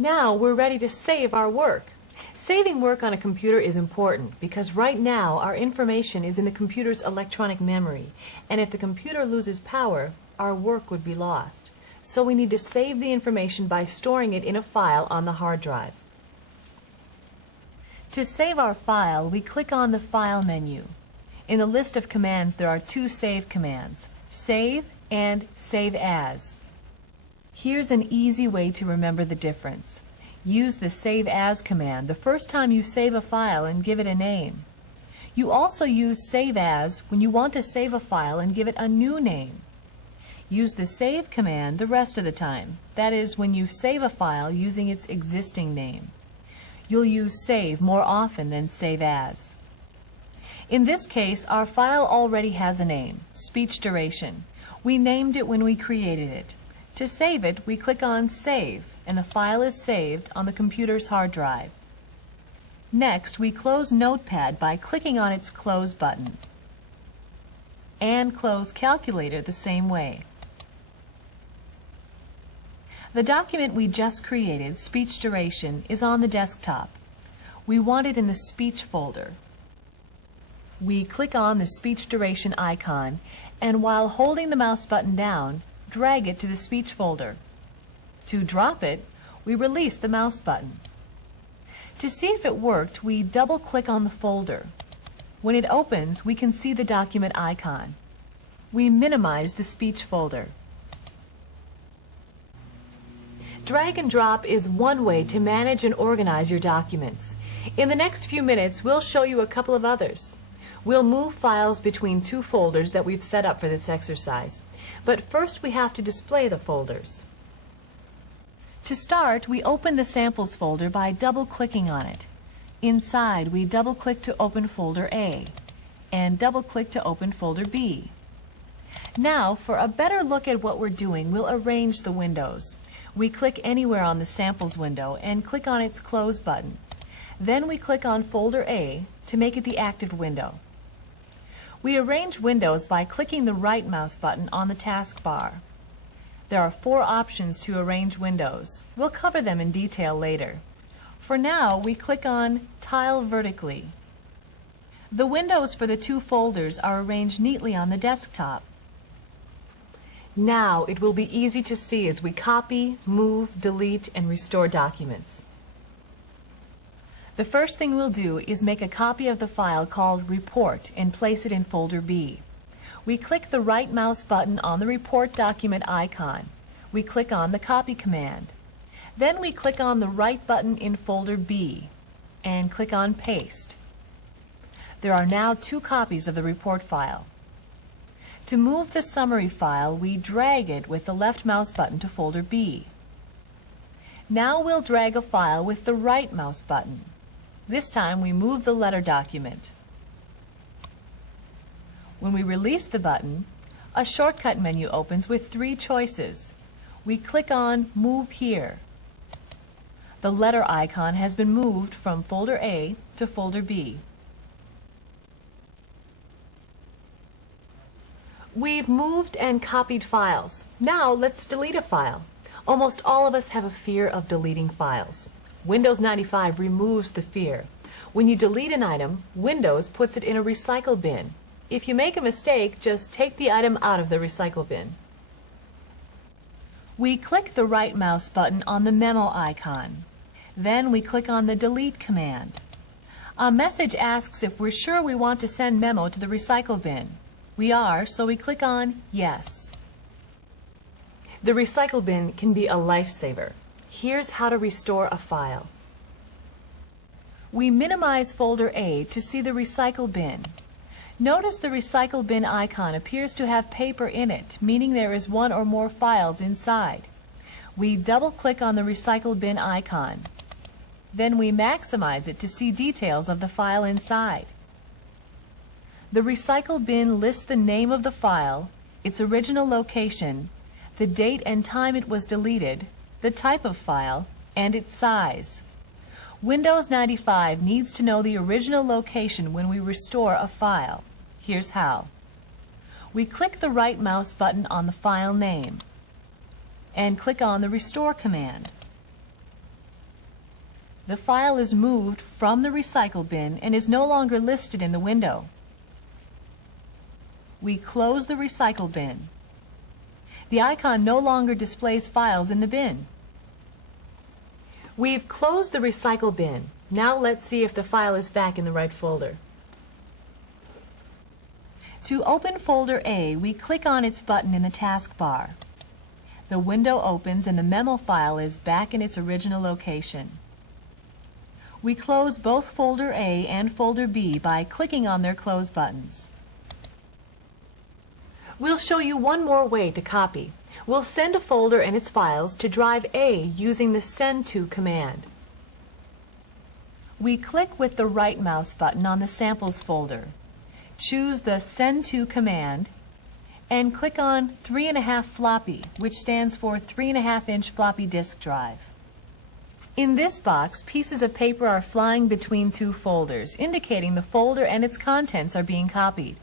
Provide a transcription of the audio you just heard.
Now we're ready to save our work. Saving work on a computer is important because right now our information is in the computer's electronic memory, and if the computer loses power, our work would be lost. So we need to save the information by storing it in a file on the hard drive. To save our file, we click on the File menu. In the list of commands there are two save commands, Save and Save As. Here's an easy way to remember the difference. Use the Save As command the first time you save a file and give it a name. You also use Save As when you want to save a file and give it a new name. Use the Save command the rest of the time, that is, when you save a file using its existing name. You'll use Save more often than Save As. In this case, our file already has a name, Speech Duration. We named it when we created it. To save it, we click on Save, and the file is saved on the computer's hard drive. Next, we close Notepad by clicking on its Close button, and close Calculator the same way. The document we just created, Speech Duration, is on the desktop. We want it in the Speech folder. We click on the Speech Duration icon, and while holding the mouse button down, drag it to the Speech folder. To drop it, we release the mouse button. To see if it worked, we double-click on the folder. When it opens, we can see the document icon. We minimize the Speech folder. Drag and drop is one way to manage and organize your documents. In the next few minutes, we'll show you a couple of others. We'll move files between two folders that we've set up for this exercise. But first we have to display the folders. To start, we open the Samples folder by double-clicking on it. Inside, we double-click to open folder A, and double-click to open folder B. Now, for a better look at what we're doing, we'll arrange the windows. We click anywhere on the Samples window and click on its Close button. Then we click on folder A to make it the active window. We arrange windows by clicking the right mouse button on the taskbar. There are 4 options to arrange windows. We'll cover them in detail later. For now, we click on Tile Vertically. The windows for the 2 folders are arranged neatly on the desktop. Now it will be easy to see as we copy, move, delete, and restore documents. The first thing we'll do is make a copy of the file called Report and place it in folder B. We click the right mouse button on the Report document icon. We click on the Copy command. Then we click on the right button in folder B and click on Paste. There are now 2 copies of the report file. To move the summary file, we drag it with the left mouse button to folder B. Now we'll drag a file with the right mouse button. This time we move the letter document. When we release the button, a shortcut menu opens with 3 choices. We click on Move Here. The letter icon has been moved from folder A to folder B. We've moved and copied files. Now let's delete a file. Almost all of us have a fear of deleting files. Windows 95 removes the fear. When you delete an item, Windows puts it in a recycle bin. If you make a mistake, just take the item out of the recycle bin. We click the right mouse button on the memo icon. Then we click on the Delete command. A message asks if we're sure we want to send memo to the recycle bin. We are, so we click on Yes. The recycle bin can be a lifesaver. Here's how to restore a file. We minimize folder A to see the recycle bin. Notice the recycle bin icon appears to have paper in it, meaning there is 1 or more files inside. We double-click on the recycle bin icon. Then we maximize it to see details of the file inside. The recycle bin lists the name of the file, its original location, the date and time it was deleted, the type of file, and its size. Windows 95 needs to know the original location when we restore a file. Here's how. We click the right mouse button on the file name and click on the Restore command. the file is moved from the recycle bin and is no longer listed in the window. We close the recycle bin. The icon no longer displays files in the bin. We've closed the recycle bin. Now let's see if the file is back in the right folder. To open folder A, we click on its button in the taskbar. The window opens and the memo file is back in its original location. We close both folder A and folder B by clicking on their close buttons. We'll show you one more way to copy. We'll send a folder and its files to drive A using the Send To command. We click with the right mouse button on the Samples folder. Choose the Send To command and click on 3.5 floppy, which stands for 3.5-inch floppy disk drive. In this box, pieces of paper are flying between two folders, indicating the folder and its contents are being copied.